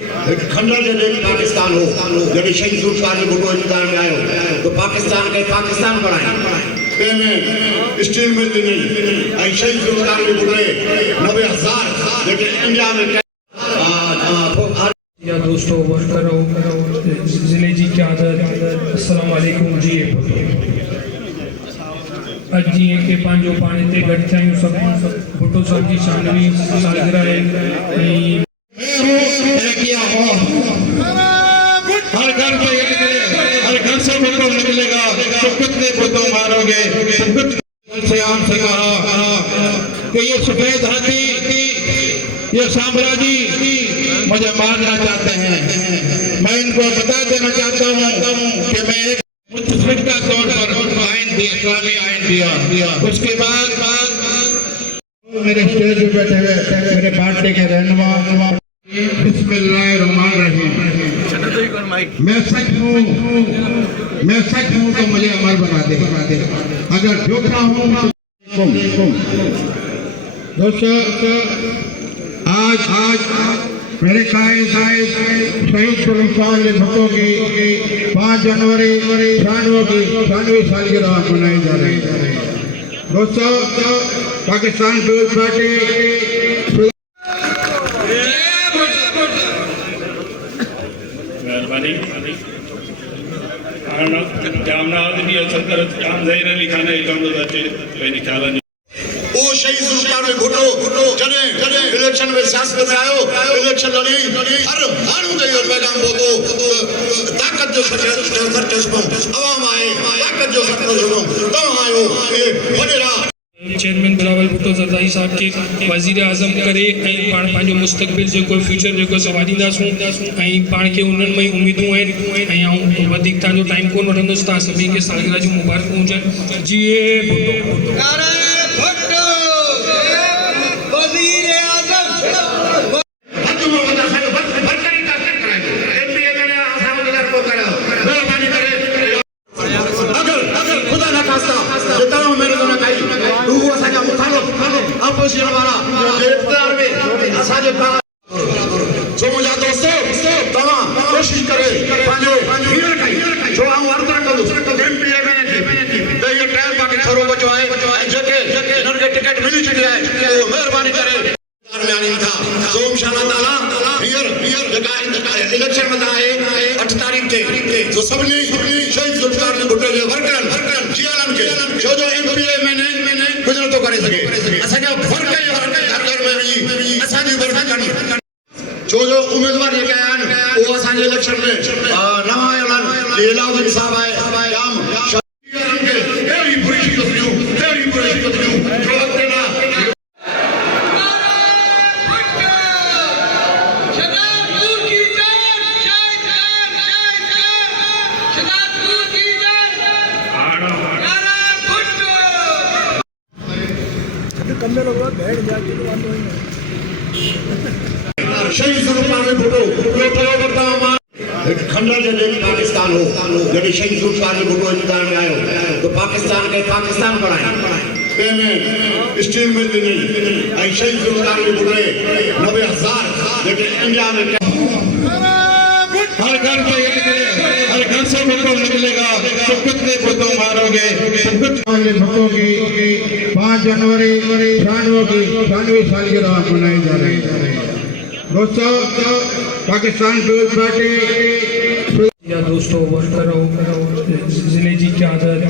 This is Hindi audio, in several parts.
खंडर जॾहिं पाकिस्तान हो, जॾहिं शहीद ज़ुल्फ़िकार जो भुट्टो इंतज़ार में आयो तो पाकिस्तान खे पाकिस्तान बणाई में स्टील मिल ॾिनी ऐं शहीद ज़ुल्फ़िकार जो भुट्टे 90,000 जेके इंडिया में या दोस्तों वर्करों ज़िले जी क़यादत अस्सलाम वालेकुम जी अॼु जीअं के पंहिंजो पाण ते गॾु थियूं सभु भुट्टो साहिब जी 96वीं सालगिरह है हर घर से भुट्टो निकलेगा तो कितने भुट्टो मारोगे से आम से कहा कि ये सफेद हाथी ये साम्राज्य मुझे मारना चाहते हैं। मैं इनको बता देना चाहता हूँ कि मैं एक मुतफिका तौर पर आइन दिया, इस्लामी आइन दिया। उसके बाद मेरे स्टेज पे बैठे हुए मेरे पार्टी के रहनुमा बिस्मिल्लाहिर्रहमानिर्रहीम। मैं सच हूँ तो मुझे अमर बना दे, अगर झूठा हूँ दोस्तों आज मेरे कायद शहीद ज़ुल्फ़िकार भुट्टो की 5 जनवरी 96वीं सालगिरह मनाई जा रही है। दोस्तों पाकिस्तान पीपल्स पार्टी मेहरबानी जामनाबाद भी असर कर जाम ज़हीर अली खान कम अचे पंहिंजी ख़्यालनि वो शहीद ज़ुल्फ़िकार जो भुट्टो जॾहिं इलेक्शन में सियासत में आयो इलेक्शन लड़ी हर माण्हू ते इहो पैगाम पहुतो ताक़त जो सरचश्मो अवाम आहे, ताक़त जो सरचश्मो तव्हां आहियो। वॾेरा चेयरमैन बिलावल भुट्टो ज़रदारी साहब के वज़ीर आज़म करे पाण पंहिंजो मुस्तक़बिल जेको फ्यूचर जेको सवारींदासूं पाण खे उन्हनि में उम्मीदूं आहिनि ऐं वधीक तव्हांजो टाइम कोन वठंदुसि। तव्हां सभिनी खे सालगिरह जूं मुबारकूं हुजनि। जी भुट्टो कोशिश करे जो थोरो बचो आहे जेके हिननि खे टिकट मिली चुकी आहे उहो महिरबानी करे में आणीनि था। सो इंशाअल्लाह ताला हींअर जेका इलेक्शन में आहे 8 तारीख़ ते जो सभिनी शहीद ज़ुल्फ़िकार जे भुट्टे जे वर्करनि जीअरनि खे छो जो एमपीए में कुझु नथो करे सघे असांजा फर्क़ घर घर में वञी असांजी वर्दी करणी छो जो उम्मीदवार जेके आहिनि उहो असांजे इलेक्शन में नवां आयल आहिनि। इलाउद्दीन साहब आहे जाम अहिड़ी बुरी शिकस्त ॾियूं जो अॻिते न शहीद ज़ुल्फ़िकार जो भुट्टो खंडर जॾहिं पाकिस्तान हो, जॾहिं शहीद ज़ुल्फ़िकार जो भुट्टो इंतज़ार में आयो तो पाकिस्तान खे पाकिस्तान बणाई में स्टील मिल ॾिनी ऐं शहीद ज़ुल्फ़िकार जो भुट्टे 90,000 जेके इंडिया में हर घर से भुट्टो निकलेगा तो कितने भुट्टो मारोगे। भुट्टो की 5 जनवरी 96वीं सालगिरह मनाई जा रही है। दोस्तों पाकिस्तान पीपल्स पार्टी या दोस्तों वर्करों ज़िले जी क़यादत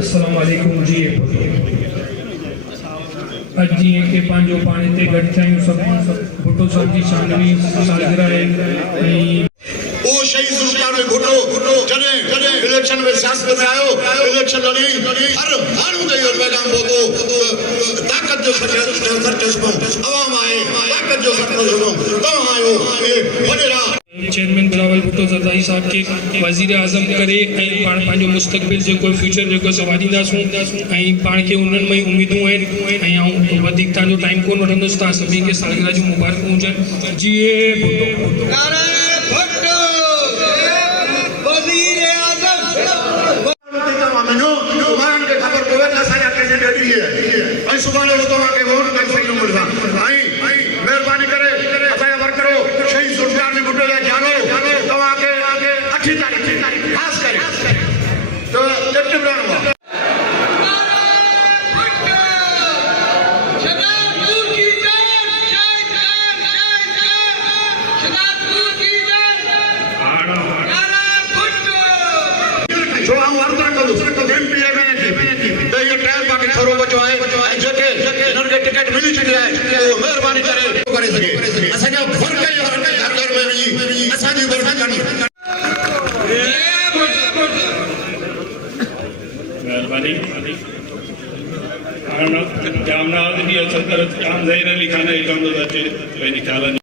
अस्सलाम वालेकुम जी अॼु जीअं के पंहिंजो पाण ते गॾु थियूं सभु भुट्टो साहिब जी 96वीं सालगिरह है वो शहीद ज़ुल्फ़िकार जो भुट्टो जॾहिं इलेक्शन में सियासत में आयो इलेक्शन लड़ी हर माण्हू ते इहो पैगाम पहुतो ताक़त जो सरचश्मो अवाम आहे, ताक़त जो सरचश्मो तव्हां आहियो। वॾेरा चेयरमैन बिलावल भुट्टो ज़रदारी साहब के वज़ीर आज़म करे पाण पंहिंजो मुस्तक़बिल जेको फ्यूचर जेको सवारींदासूं पाण खे उन्हनि में उम्मीदूं आहिनि ऐं वधीक तव्हांजो टाइम कोन वठंदुसि। तव्हां सभिनी खे सालगिरह जूं मुबारकूं हुजनि। जी भुट्टो सुभाणे तव्हांखे वोट करे सघूं। महिरबानी करे असांजा वर्करो शहीद ज़ुल्फ़िकार जे भुट्टे चुकी है तो मेहरबानी करे सके असांजा फर्क है घर घर में वही असांजी बरकत करनी मेहरबानी जामनाबाद भी असर करत काम जाहीर लिखाना एकाउंट जाचे